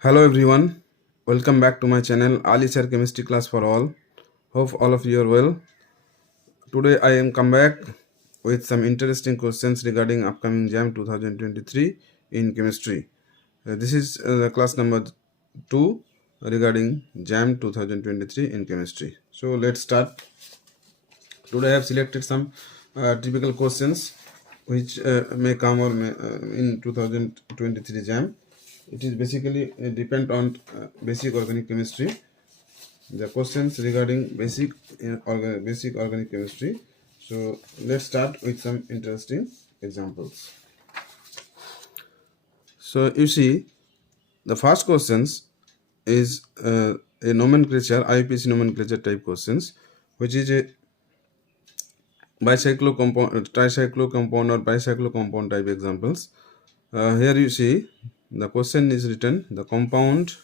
Hello everyone, welcome back to my channel Ali Sir Chemistry Class for All. Hope all of you are well. Today I am come back with some interesting questions regarding upcoming JAM 2023 in chemistry. This is the class number 2 regarding JAM 2023 in chemistry. So let's start. Today I have selected some typical questions which may come or may, in 2023 JAM. It is basically depend on basic organic chemistry. The questions regarding basic organic chemistry. So let's start with some interesting examples. So you see, the first questions is a nomenclature, IUPAC nomenclature type questions, which is a bicyclo compound, tricyclo compound or bicyclo compound type examples. Here you see the question is written, the compound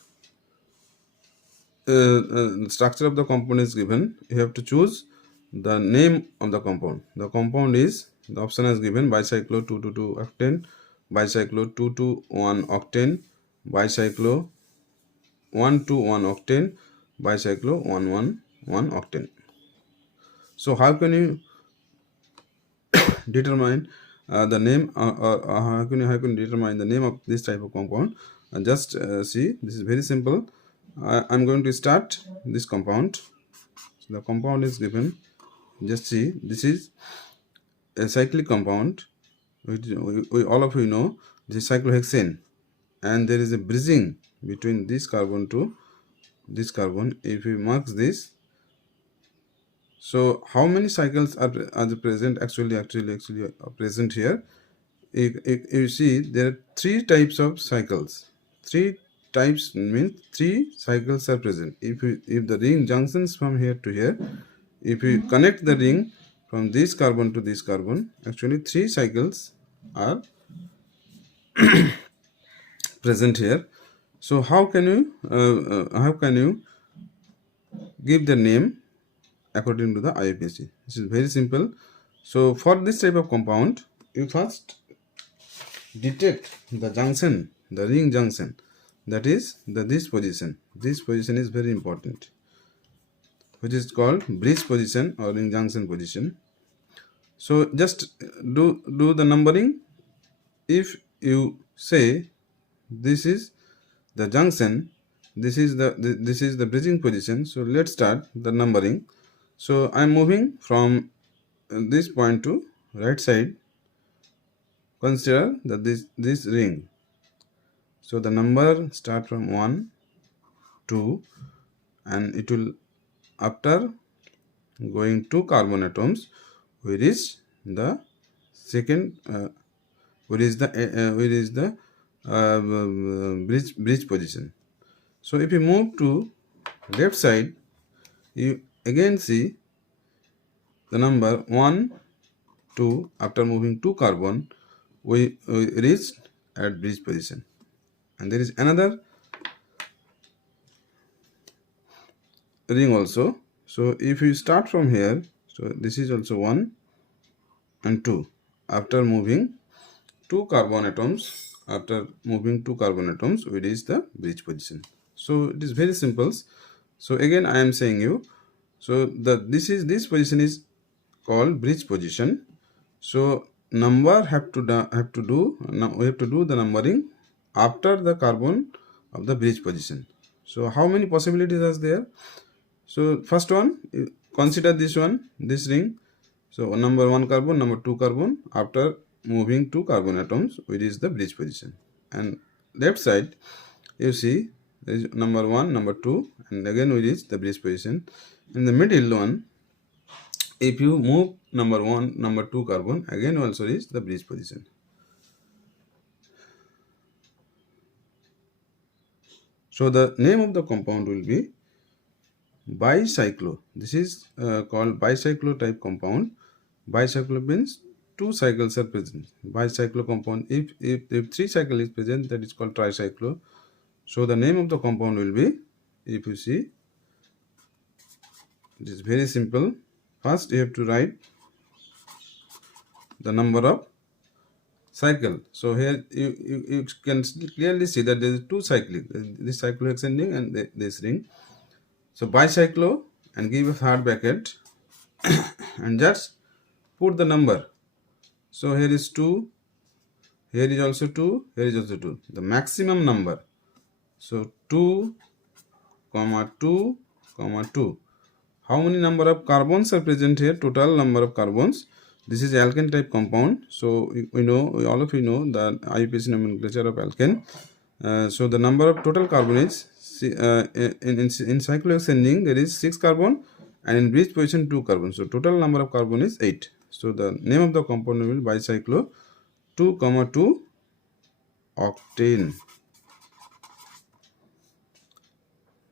structure of the compound is given. You have to choose the name of the compound. The compound is, the option is given, bicyclo 222 octane, bicyclo 221 octane, bicyclo 121 octane, bicyclo 111 octane. So how can you determine the name or how can you determine the name of this type of compound? And just see, this is very simple. I'm going to start this compound. So the compound is given. Just see, this is a cyclic compound, which we all of you know, this is cyclohexane, and there is a bridging between this carbon to this carbon. If we mark this, so how many cycles are present actually present here? You see, there are three types of cycles. Three types means three cycles are present. If the ring junctions from here to here, if we connect the ring from this carbon to this carbon, actually three cycles are present here. So how can you give the name according to the IUPAC? This is very simple. So for this type of compound, you first detect the junction, the ring junction, that is this position. This position is very important, which is called bridge position or ring junction position. So just do the numbering. If you say this is the junction, this is the bridging position, so let's start the numbering. So I'm moving from this point to right side. Consider that this ring. So the number start from 1, 2, and it will, after going 2 carbon atoms, we reach the second bridge position. So if you move to left side, you again see the number 1, 2. After moving 2 carbon, we reached at bridge position, and there is another ring also. So if you start from here, so this is also 1 and 2. After moving 2 carbon atoms, we reach the bridge position. So it is very simple. So again I am saying you, so this position is called bridge position. So number we have to do the numbering after the carbon of the bridge position. So how many possibilities are there? So first one, consider this ring. So number 1 carbon, number 2 carbon. After moving 2 carbon atoms, we reach the bridge position. And left side, you see, there is number 1, number 2, and again we reach the bridge position. In the middle one, if you move number 1, number 2 carbon, again also reach the bridge position. So the name of the compound will be bicyclo. This is called bicyclo type compound. Bicyclo means 2 cycles are present. Bicyclo compound, if 3 cycle is present, that is called tricyclo. So the name of the compound will be, if you see, it is very simple. First you have to write the number of cycle. So here you can clearly see that there is two cyclic, this cyclohexane ring and this ring. So bicyclo and give a third bracket and just put the number. So here is 2, here is also 2, here is also 2, the maximum number. So 2 comma 2 comma 2. How many number of carbons are present here? Total number of carbons. This is alkane type compound. So we know, all of you know the IUPAC nomenclature of alkane. So the number of total carbon is in cyclohexane ring there is 6 carbon and in bridge position 2 carbon. So total number of carbon is 8. So the name of the compound will be bicyclo 2 comma 2 octane.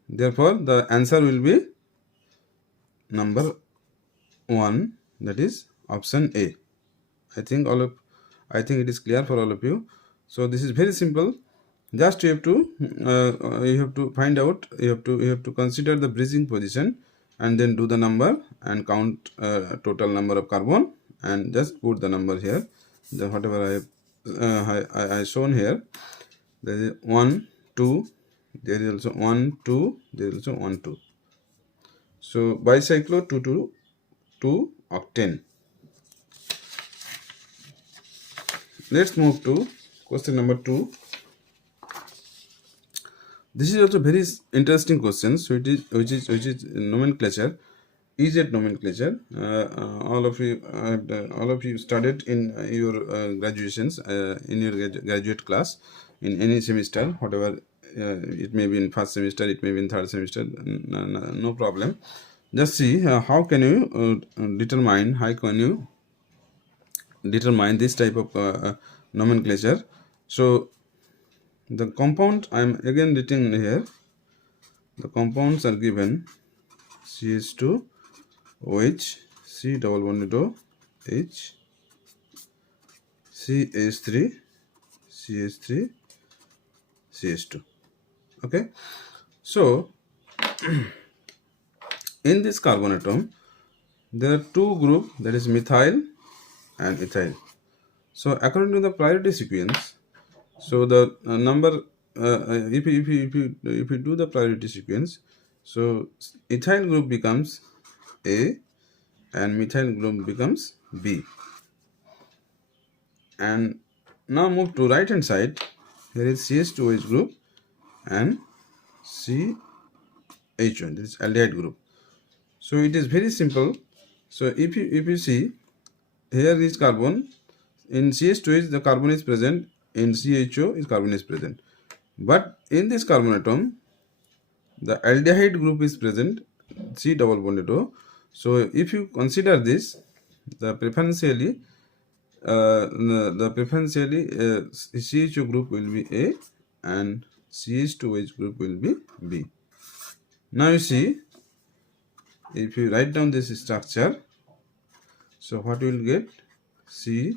Therefore the answer will be number 1, that is option A. I think it is clear for all of you. So this is very simple. Just you have to find out, you have to consider the bridging position and then do the number and count total number of carbon and just put the number here. The whatever I have I shown here. There is 1 2, there is also 1 2, there is also 1 2. So bicyclo 2 octane. Let's move to question number 2. This is also very interesting question. So it is which is nomenclature, EZ nomenclature. All of you studied in your graduations, in your graduate class, in any semester, whatever it may be in first semester, it may be in third semester, no problem. Just see how can you determine this type of nomenclature. So the compound I am again written here. The compounds are given CH2 OH, C double bonded O H, CH3 CH3 CH2. Okay, so in this carbon atom there are two groups, that is methyl and ethyl. So according to the priority sequence, so the number if you do the priority sequence, so ethyl group becomes A and methyl group becomes B. And now move to right hand side. Here is CH2OH group and CH1, this is aldehyde group. So it is very simple. So if you see here is carbon, in CH2H the carbon is present, in CHO is carbon is present, but in this carbon atom the aldehyde group is present, C double bonded O. So if you consider this, the preferentially CHO group will be A and CH2H group will be B. Now you see, if you write down this structure, so what you will get? C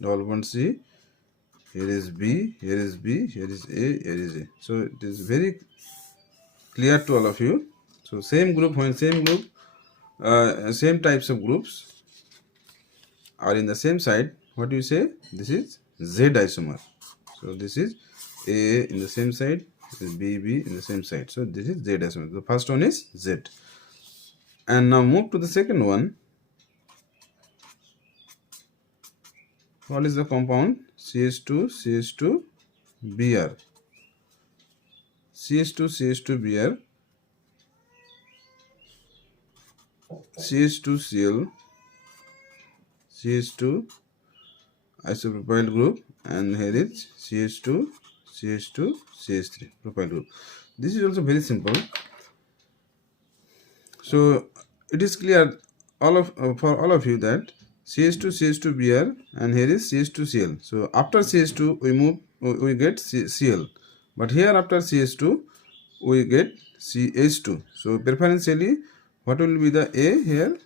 double bond C, here is B, here is B, here is A, here is A. So it is very clear to all of you. So same group, when same types of groups are in the same side, what do you say? This is Z isomer. So this is A in the same side, this is B in the same side. So this is Z isomer. The first one is Z. And now move to the second one. What is the compound? CH2 Br. CH2 Br, CH2Cl, CH2 isopropyl group, and here is CH2 CH3 propyl group. This is also very simple. So it is clear for all of you that CH2 Br and here is CH2Cl. So after CH2 we get Cl, but here after CH2 we get CH2. So preferentially what will be the A here?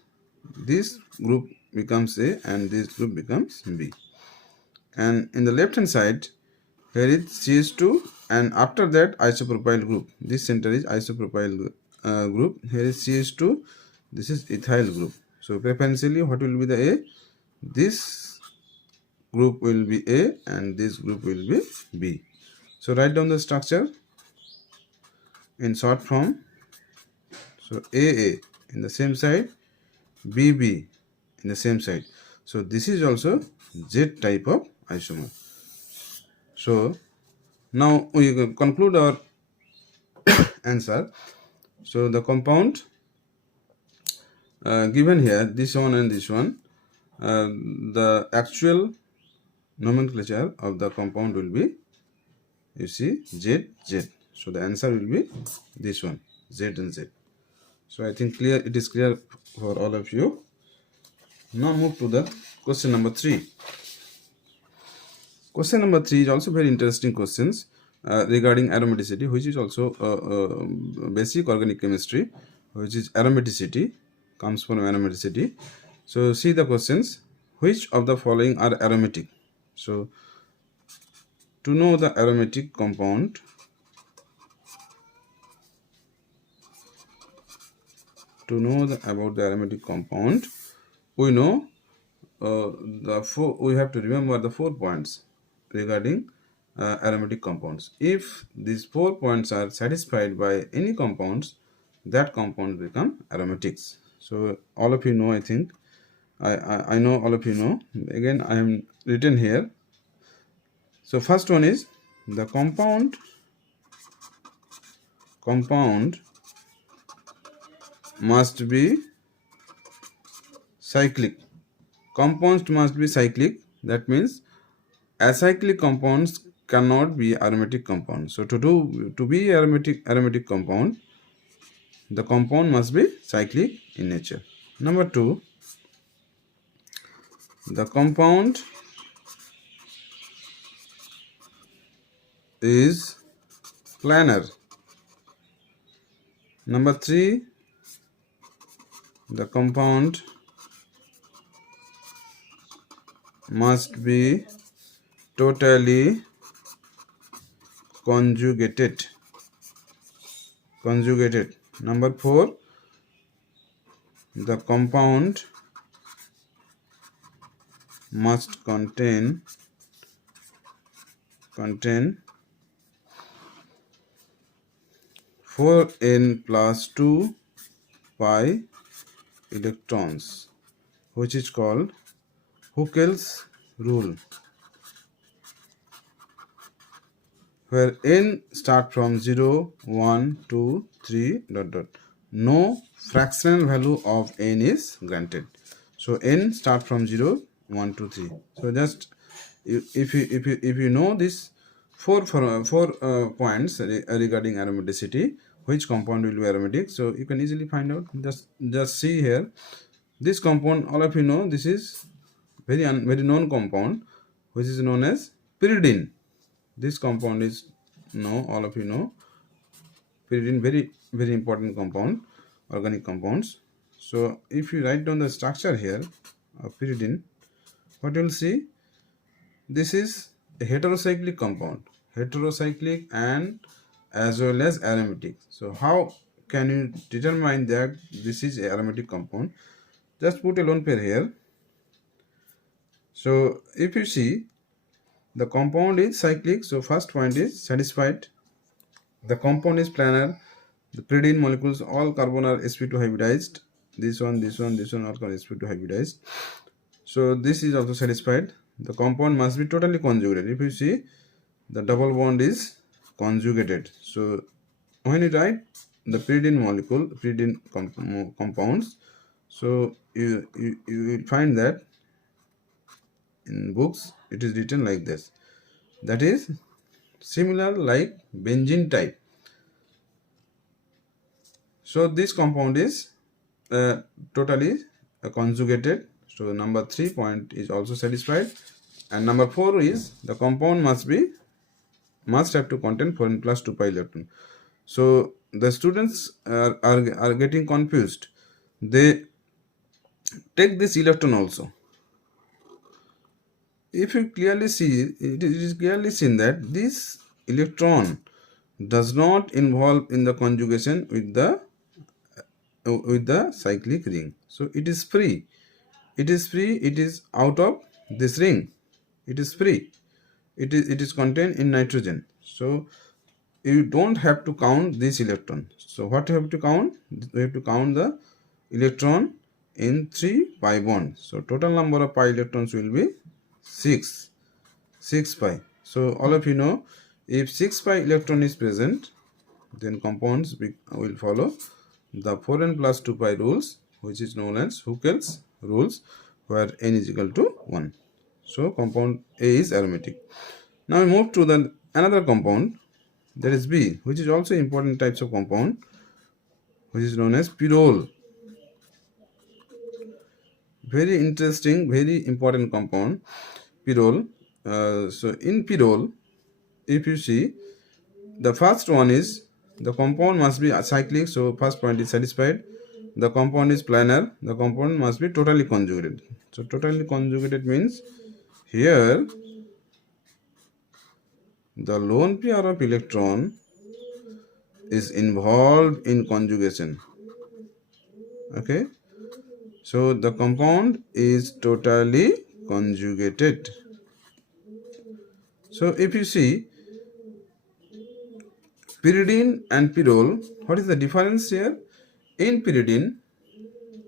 This group becomes A and this group becomes B. And in the left hand side here is CH2 and after that isopropyl group. This center is isopropyl group. Here is CH2, this is ethyl group. So preferentially what will be the A? This group will be A and this group will be B. So write down the structure in short form. So AA in the same side, BB in the same side. So this is also Z type of isomer. So now we conclude our answer. So the compound given here, this one and this one, the actual nomenclature of the compound will be, you see, Z, Z. So the answer will be this one, Z and Z. So I think clear, it is clear for all of you. Now move to the question number 3. Question number 3 is also very interesting questions regarding aromaticity, which is also basic organic chemistry, which is aromaticity, comes from aromaticity. So see the questions. Which of the following are aromatic? So to know the aromatic compound, about the aromatic compound, we know we have to remember the 4 points regarding aromatic compounds. If these 4 points are satisfied by any compounds, that compound become aromatics. So all of you know, I think I know all of you know. Again, I am written here. So first one is the compound must be cyclic. Compounds must be cyclic. That means acyclic compounds cannot be aromatic compounds. So to be aromatic compound, the compound must be cyclic in nature. Number 2, the compound is planar. Number 3, the compound must be totally conjugated. Number 4, the compound must contain 4n plus 2 pi electrons, which is called Huckel's rule, where n start from 0, 1, 2, 3 ... No fractional value of n is granted. So n start from 0, 1, 2, 3. So just if you know this four points regarding aromaticity, which compound will be aromatic, so you can easily find out. Just see here, this compound, all of you know, this is very known compound, which is known as pyridine. This compound is all of you know, pyridine, very important compound, organic compounds. So if you write down the structure here of pyridine, what you will see, this is a heterocyclic compound, heterocyclic and as well as aromatic. So how can you determine that this is a aromatic compound? Just put a lone pair here. So if you see, the compound is cyclic, so first point is satisfied. The compound is planar. The pyridine molecules, all carbon are sp2 hybridized. This one all are sp2 hybridized. So this is also satisfied. The compound must be totally conjugated. If you see, the double bond is conjugated. So when you write the pyridine molecule, pyridine compounds, so you will find that in books it is written like this. That is similar like benzene type. So this compound is totally conjugated. So number 3 point is also satisfied. And number 4 is the compound must have to contain 4n plus 2 pi electron. So the students are getting confused. They take this electron also. If you clearly see, it is clearly seen that this electron does not involve in the conjugation with the cyclic ring. So it is free. It is out of this ring. It is free. It is contained in nitrogen. So you don't have to count this electron. So what you have to count? We have to count the electron in 3 pi bond. So total number of pi electrons will be 6 pi. So all of you know, if 6 pi electron is present, then compounds will follow the 4n plus 2 pi rules, which is known as Huckel's rules, where n is equal to 1. So compound A is aromatic. Now we move to the another compound, that is B, which is also important types of compound, which is known as pyrrole. Very interesting, very important compound, pyrrole. So in pyrrole, if you see, the first one is the compound must be acyclic, so first point is satisfied. The compound is planar, the compound must be totally conjugated. So totally conjugated means here the lone pair of electron is involved in conjugation. Okay, so the compound is totally conjugated. So if you see pyridine and pyrrole, what is the difference here? In pyridine,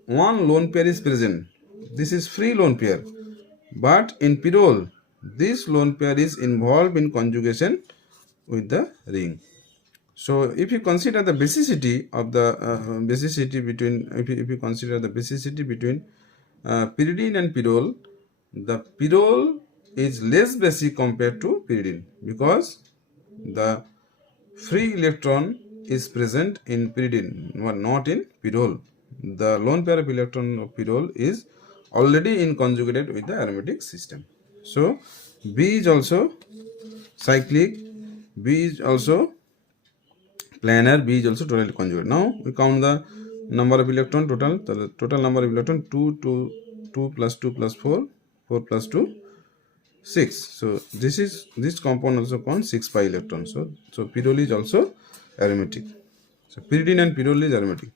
one lone pair is present. This is free lone pair. But in pyrrole, this lone pair is involved in conjugation with the ring. So if you consider the basicity of the basicity between, if you consider the basicity between pyridine and pyrrole, the pyrrole is less basic compared to pyridine because the free electron is present in pyridine, but not in pyrrole. The lone pair of electron of pyrrole is already in conjugated with the aromatic system. So B is also cyclic, B is also planar, B is also totally conjugated. Now we count the number of electron total. The total number of electron 2 plus 2 plus 4, 4 plus 2, 6. So this compound also counts 6 pi electrons. So pyrrole is also aromatic. So pyridine and pyrrole is aromatic.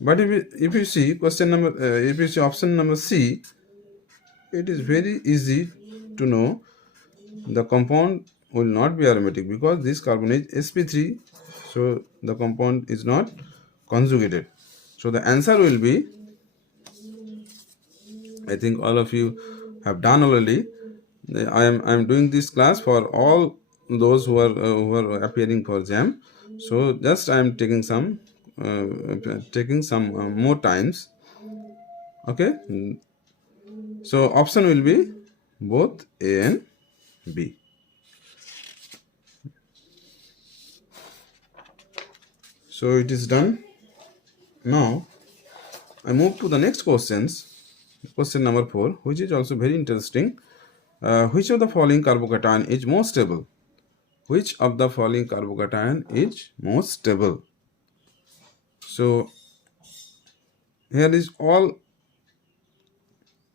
But if you see question number, if you see option number C, it is very easy to know the compound will not be aromatic because this carbon is sp3. So the compound is not conjugated. So the answer will be, I think all of you have done already. I am doing this class for all those who are appearing for JAM. So just I am taking some more times. Okay. So option will be both A and B. So it is done. Now I move to the next questions. Question number 4, which is also very interesting. Which of the following carbocation is most stable? Which of the following carbocation is most stable? So here is all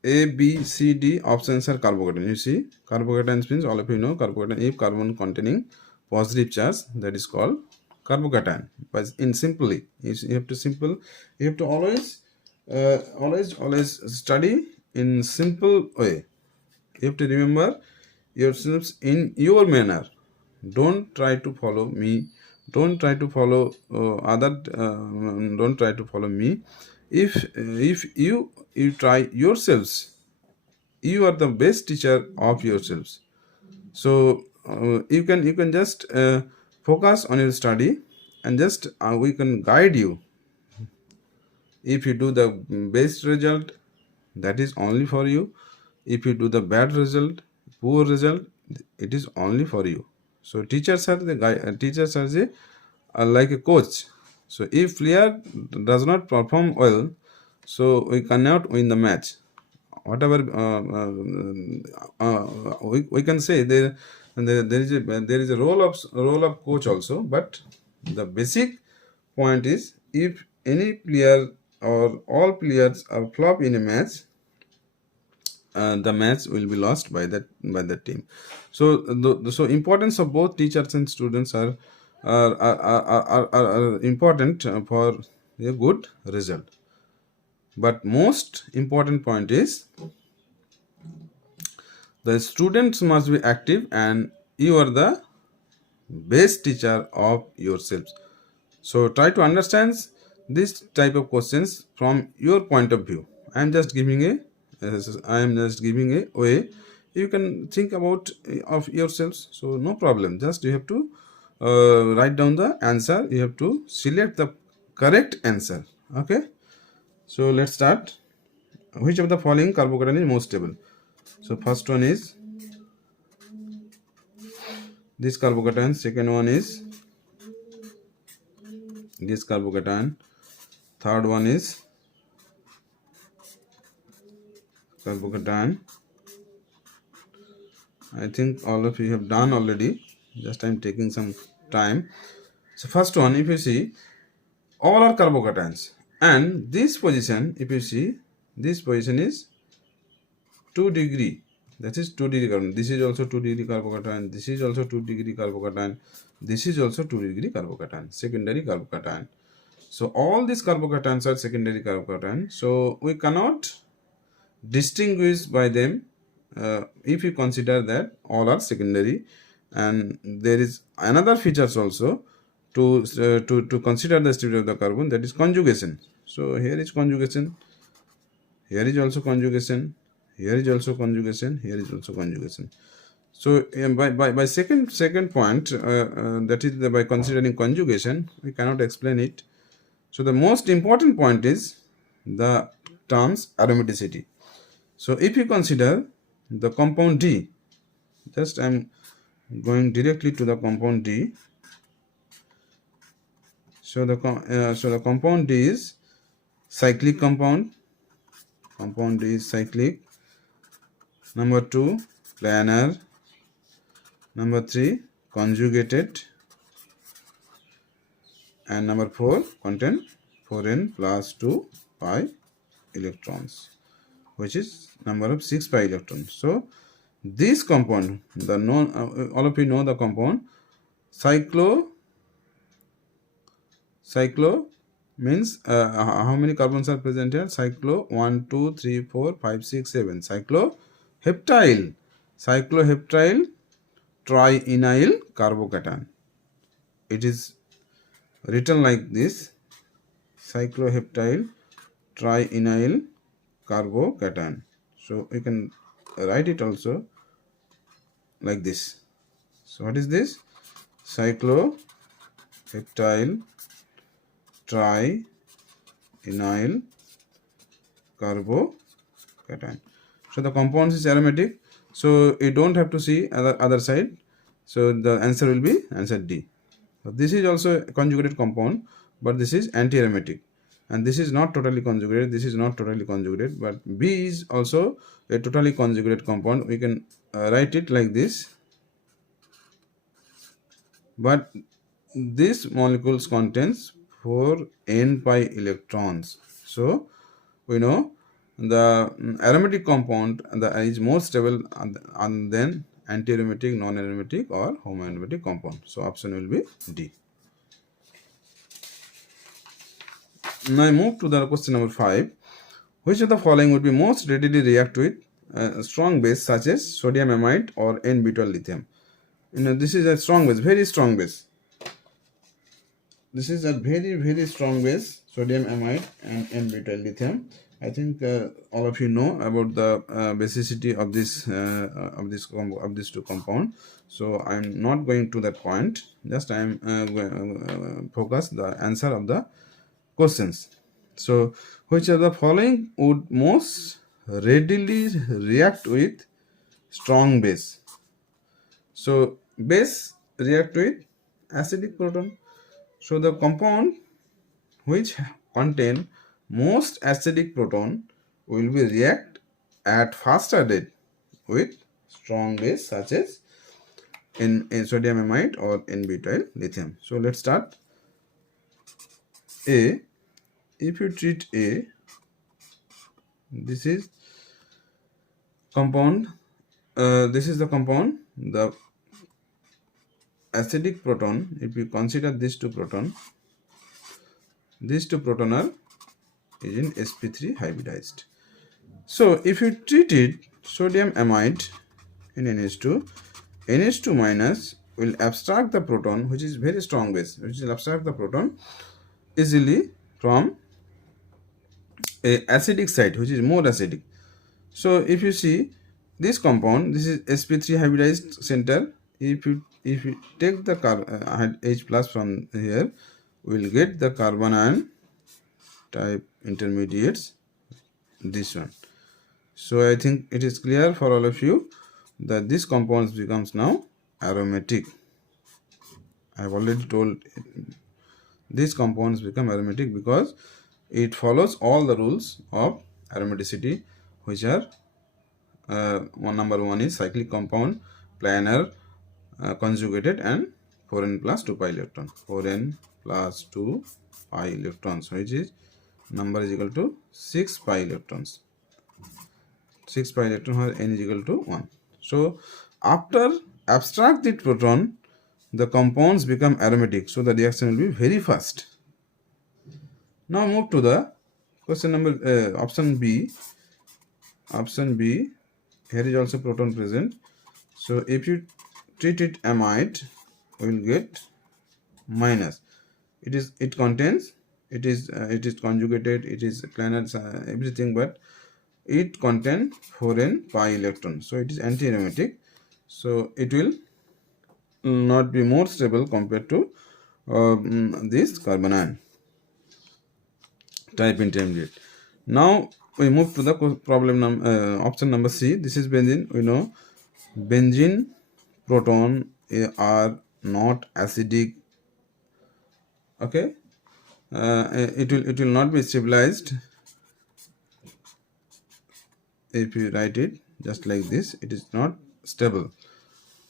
A, B, C, D options are carbocation. You see, carbocation means all of you know carbocation if carbon containing positive charge, that is called carbocation. But in simply, you have to always study in simple way. You have to remember yourselves in your manner. Don't try to follow me. Don't try to follow don't try to follow me. If you try yourselves, you are the best teacher of yourselves. So you can just focus on your study, and just we can guide you. If you do the best result, that is only for you. If you do the bad result, poor result, it is only for you. So teachers are the teachers are like a coach. So if player does not perform well, so we cannot win the match. Whatever we can say, there is a role of coach also, but the basic point is if any player or all players are flop in a match, the match will be lost by that team. So so importance of both teachers and students are important for a good result. But most important point is The students must be active and you are the best teacher of yourselves. So try to understand this type of questions from your point of view. I am just giving a way you can think about of yourselves. So no problem. Just you have to write down the answer. You have to select the correct answer. Okay. So let's start. Which of the following carbocation is most stable? So first one is this carbocation. Second one is this carbocation. Third one is carbocation. I think all of you have done already. Just I'm taking some time. So first one, if you see, all are carbocations, and this position, if you see, this position is 2 degree. That is 2 degree carbon. This is also 2 degree carbocation. This is also 2 degree carbocation. This is also 2 degree carbocation. Secondary carbocation. So all these carbocations are secondary carbocation. So we cannot distinguish by them if you consider that all are secondary. And there is another features also to consider the stability of the carbon, that is conjugation. So here is conjugation, here is also conjugation, here is also conjugation, here is also conjugation. So by second point, that is by considering conjugation, we cannot explain it. So the most important point is the terms aromaticity. So if you consider the compound D, just I am going directly to the compound D. So the compound D is cyclic compound. Compound D is cyclic. Number 2, planar. Number 3, conjugated. And number 4, contain 4n plus 2 pi electrons, which is number of 6 pi electrons. So this compound, the known all of you know the compound cyclo means how many carbons are present here? Cyclo 1 2 3 4 5 6 7. Cycloheptyl triennyl carbocation. It is written like this: cycloheptyl triennyl carbocation. So we can write it also like this. So what is this? Cycloheptyl triennyl carbocation. So the compound is aromatic. So you don't have to see other side. So the answer will be answer D. So this is also a conjugated compound, but this is anti-aromatic, and this is not totally conjugated. This is not totally conjugated, but B is also a totally conjugated compound. We can write it like this. But this molecules contains 4n pi electrons. So we know the aromatic compound is more stable than anti-aromatic, non-aromatic or homoaromatic compound. So option will be D. Now I move to the question number 5. Which of the following would be most readily react with strong base such as sodium amide or N-butyl lithium? This is a strong base, very strong base. This is a very strong base, sodium amide and N-butyl lithium. I think all of you know about the basicity of this of these two compound. So I am not going to that point. Just I am focus the answer of the questions. So which of the following would most readily react with strong base? So base react with acidic proton. So the compound which contain most acidic proton will be react at faster rate with strong base such as in sodium amide or N-butyl lithium. So let's start. A, if you treat A, this is compound, this is the compound, the acidic proton, if you consider these two proton are is in sp3 hybridized. So if you treat it sodium amide, in NH2. NH2 minus will abstract the proton, which is very strong base, which will abstract the proton easily from a acidic site, which is more acidic. So if you see this compound, this is sp3 hybridized center. If you take the H plus from here, we will get the carbon ion type intermediates, this one. So I think it is clear for all of you that this compound becomes now aromatic. I have already told these compounds become aromatic because it follows all the rules of aromaticity, which are number one is cyclic compound, planar, conjugated, and 4n plus 2 pi electron. 4n plus 2 pi electrons, which is number is equal to 6 pi electrons. 6 pi electron where n is equal to 1. So after abstract the proton, the compounds become aromatic. So the reaction will be very fast. Now move to the question number option B. Option B, here is also proton present. So if you treat it amide, we will get minus. It contains, it is conjugated, it is planar, everything, but it contains 4n pi electron. So it is anti-aromatic. So it will not be more stable compared to this carbon ion type intermediate. Now we move to the problem option number C. This is benzene. We know benzene proton are not acidic. Okay, it will not be stabilized. If you write it just like this, it is not stable.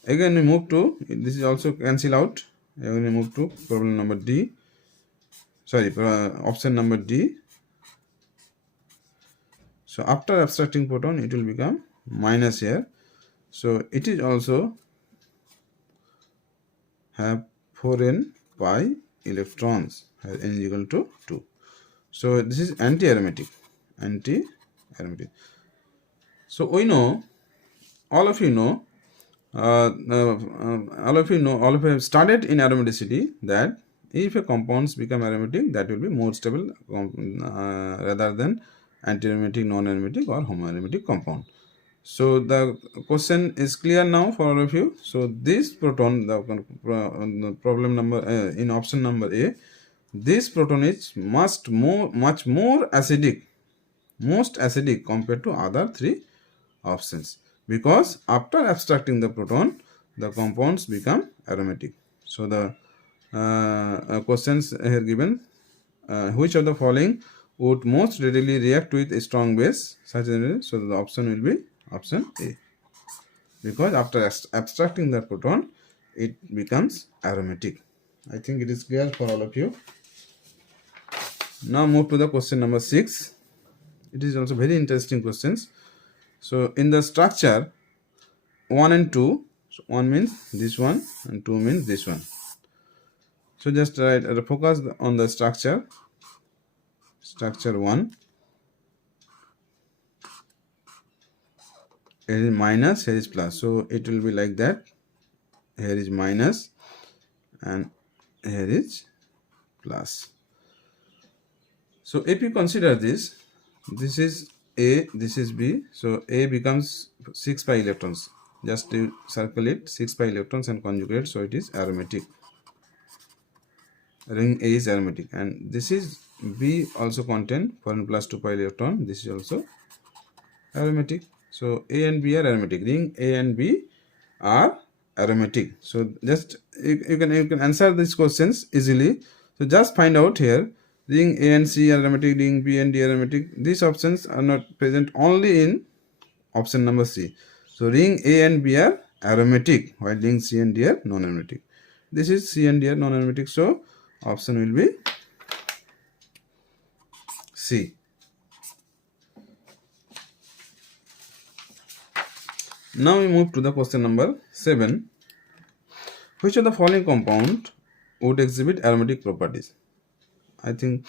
Again we move to, this is also cancel out. Again we move to problem number D. Sorry, option number D. So after abstracting proton, it will become minus here. So it is also have 4n pi electrons, n is equal to 2. So this is anti-aromatic. Anti-aromatic. So we know, all of you have studied in aromaticity that if a compounds become aromatic, that will be more stable rather than anti-aromatic, non-aromatic, or homoaromatic compound. So the question is clear now for all of you. So this proton, the problem number in option number A, this proton is much more acidic, most acidic compared to other three options, because after abstracting the proton, the compounds become aromatic. So the questions here given, which of the following would most readily react with a strong base such as, so the option will be option A, because after abstracting the proton, it becomes aromatic. I think it is clear for all of you. Now move to the question number 6. It is also very interesting questions. So in the structure 1 and 2, so 1 means this one and 2 means this one. So just focus on the structure. Structure 1. Here is minus, here is plus. So it will be like that. Here is minus and here is plus. So if you consider this, this is A, this is B. So A becomes 6 pi electrons. Just to circle it, 6 pi electrons and conjugate. So it is aromatic. Ring A is aromatic, and this is B also contain 4n plus 2 pi electron. This is also aromatic. So A and B are aromatic. Ring A and B are aromatic. So just you can answer these questions easily. So just find out here, ring A and C are aromatic, ring B and D are aromatic. These options are not present only in option number C. So ring A and B are aromatic, while ring C and D are non-aromatic. This is C and D are non-aromatic. So option will be C. Now we move to the question number 7. Which of the following compound would exhibit aromatic properties? I think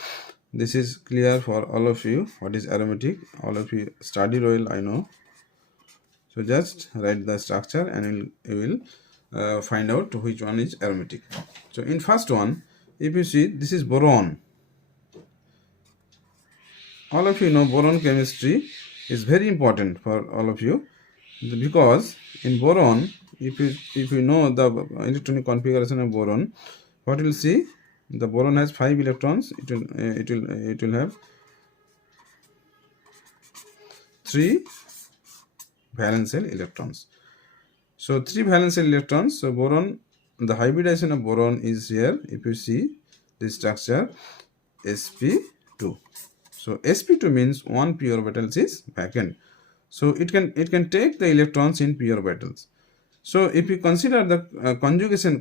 this is clear for all of you. What is aromatic? All of you studied oil, I know. So just write the structure and you will find out which one is aromatic. So in first one, if you see, this is boron. All of you know boron chemistry is very important for all of you, because in boron, if you know the electronic configuration of boron, what you will see, the boron has 5 electrons. It will have 3 valence shell electrons. So 3 valence shell electrons. So boron, the hybridization of boron is here. If you see this structure, sp2. So sp2 means 1 p orbital is vacant. So it can take the electrons in p orbitals. So if you consider the conjugation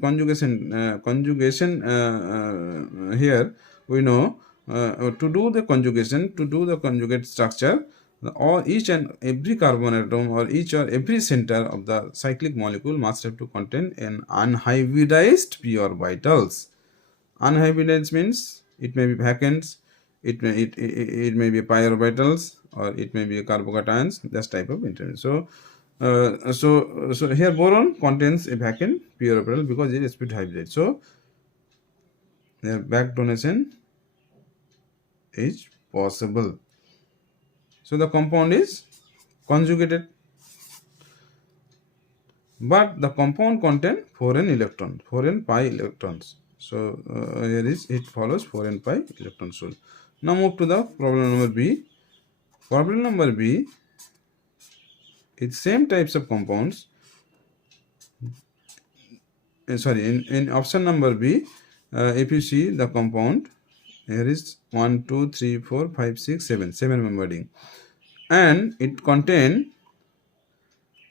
here, we know to do the conjugate structure, each and every carbon atom or each or every center of the cyclic molecule must have to contain an unhybridized p orbitals. Unhybridized means it may be vacants, it may be pi orbitals, or it may be carbocations. This type of internet. So here boron contains a vacant p orbital because it is sp2 hybrid. So their back donation is possible. So the compound is conjugated, but the compound contain 4n electron, 4n pi electrons. So here is, it follows 4n pi electrons. So now move to the problem number B. Problem number B, it's same types of compounds. In option number B, if you see the compound, here is 1 2 3 4 5 6 7 membered ring, and it contain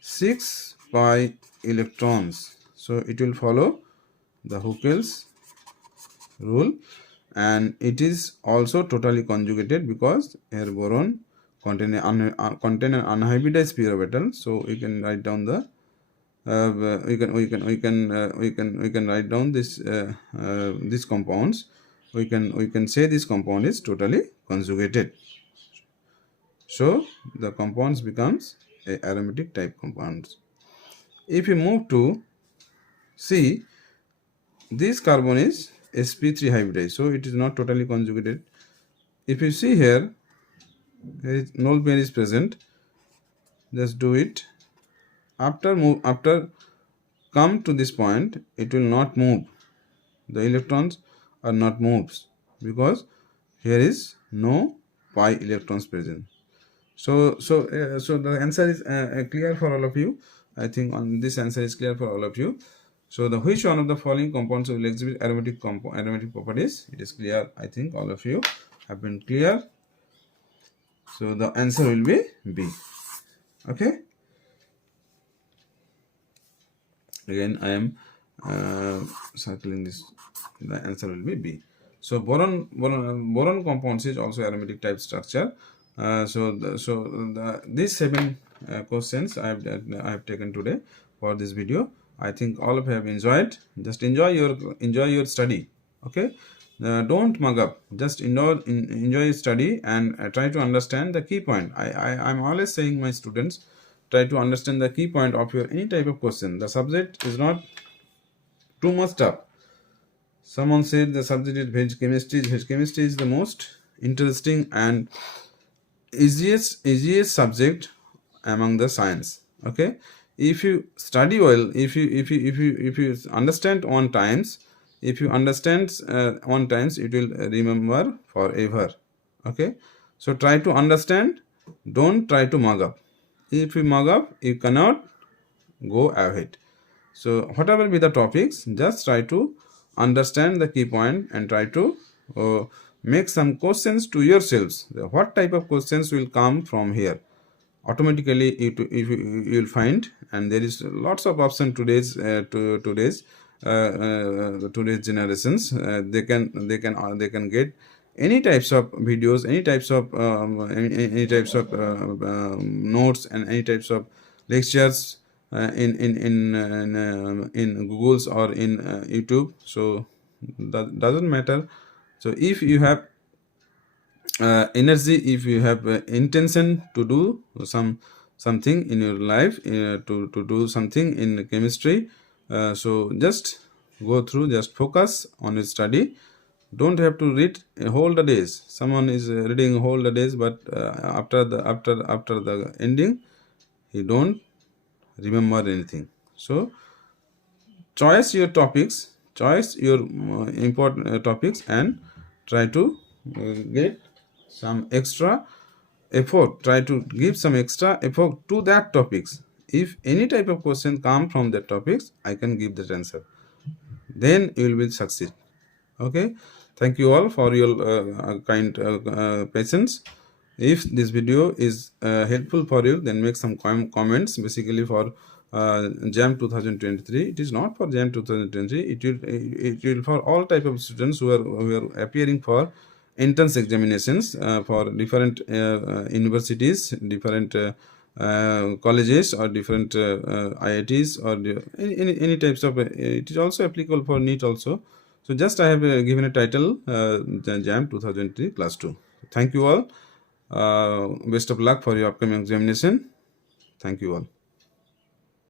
6 pi electrons. So it will follow the Huckel's rule, and it is also totally conjugated because here boron contain an unhybridized p orbital. So we can write down the we can write down this these compounds. We can say this compound is totally conjugated. So the compounds becomes a aromatic type compounds. If you move to C, this carbon is sp3 hybridized, so it is not totally conjugated. If you see here, null pair is present. Just do it. After come to this point, it will not move. The electrons are not moved because here is no pi electrons present. So the answer is clear for all of you. I think on this answer is clear for all of you. So the which one of the following compounds will exhibit aromatic properties? It is clear. I think all of you have been clear. So the answer will be B. Okay. Again, I am circling this. The answer will be B. So boron compounds is also aromatic type structure. These 7 questions I have taken today for this video. I think all of you have enjoyed. Just enjoy your study. Okay. Don't mug up. Just enjoy your study and try to understand the key point. I'm always saying my students, try to understand the key point of your any type of question. The subject is not too much tough. Someone said the subject is veg chemistry. Veg chemistry is the most interesting and easiest subject among the science. Okay, if you study well, if you understand on times, if you understand on times, it will remember forever. Okay, so try to understand. Don't try to mug up. If you mug up, you cannot go ahead. So whatever be the topics, just try to understand the key point and try to make some questions to yourselves. What type of questions will come from here? Automatically you will find, and there is lots of option today's generations. They can get any types of videos, any types of notes, and any types of lectures in Google's or in YouTube. So that doesn't matter. So if you have energy, if you have intention to do something in your life, to do something in chemistry. So just go through, just focus on your study. Don't have to read a whole the days. Someone is reading whole the days, but after the ending, he don't remember anything. So choose your topics, choose your important topics, and try to get some extra effort, try to give some extra effort to that topics. If any type of question come from that topics, I can give that answer, then you will succeed. Okay, thank you all for your kind patience. If this video is helpful for you, then make some comments. Basically for jam 2023, it is not for jam 2023, it will for all type of students who are appearing for entrance examinations for different universities, different colleges, or different IITs, or any types of it is also applicable for NEET also. So just I have given a title, jam 2003 class 2. Thank you all. Best of luck for your upcoming examination. Thank you all.